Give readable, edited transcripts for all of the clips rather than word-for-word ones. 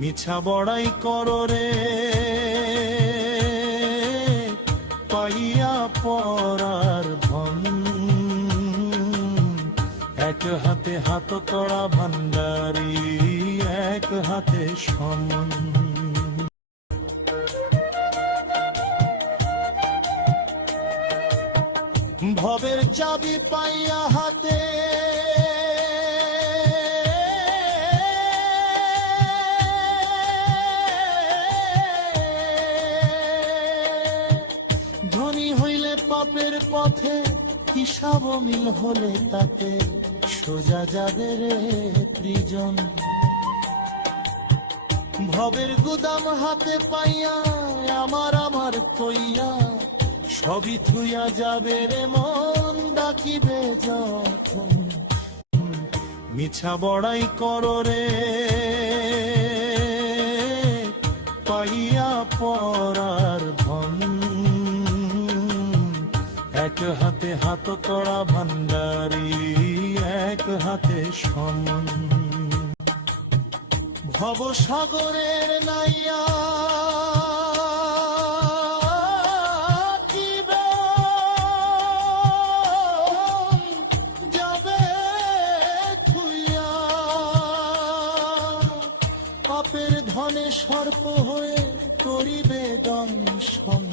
মিছা বড়াই করো রে পাইয়া পরার ধন, এক হাতে হাত কড়া ভান্ডারি, এক হাতে সমন। ভবের চাবি পাইয়া হাতে ধনী হইলে পাপের পথে, হিসাব মিল হলে তাতে সোজা যাবে রে প্রিজন। ভবের গুদাম হাতে পাইয়া আমার আমার কইয়া, সবই থুইয়া যাবে রে মন ডাকিবে যখন। মিছা বড়াই করো রে পাইয়া পরার ধন, এক হাতে হাত কড়া ভান্ডারি, এক হাতে সমন। ভবসাগরের নাইয়া পাপের ধনে সর্প হয়ে করিবে দংশন।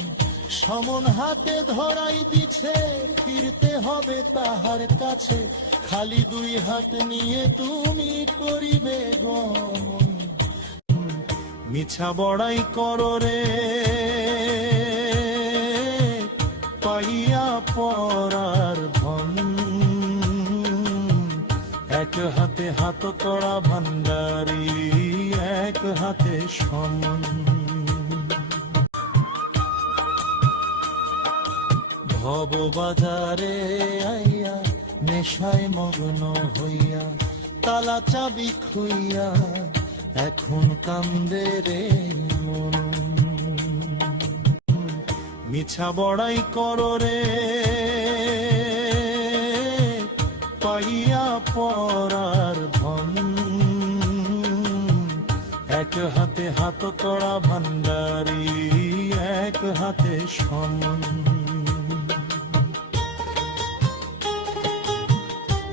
সমন হাতে ধরাই দিছে, ফিরতে হবে তাহার কাছে, খালি দুই হাত নিয়ে তুমি করিবে গমন। মিছা বড়াই করো রে পাইয়া পরার ধন, এক হাতে হাত কড়া ভান্ডারি, এক হাতে সমন। ভব বাজারে আইয়া নেশায় মগ্ন হইয়া, তালা চাবি খুইয়া এখন কান্দে রে মন। মিছা বড়াই করো রে পাইয়া পরার ধন, এক হাতে হাত কড়া ভান্ডারি, এক হাতে সমন।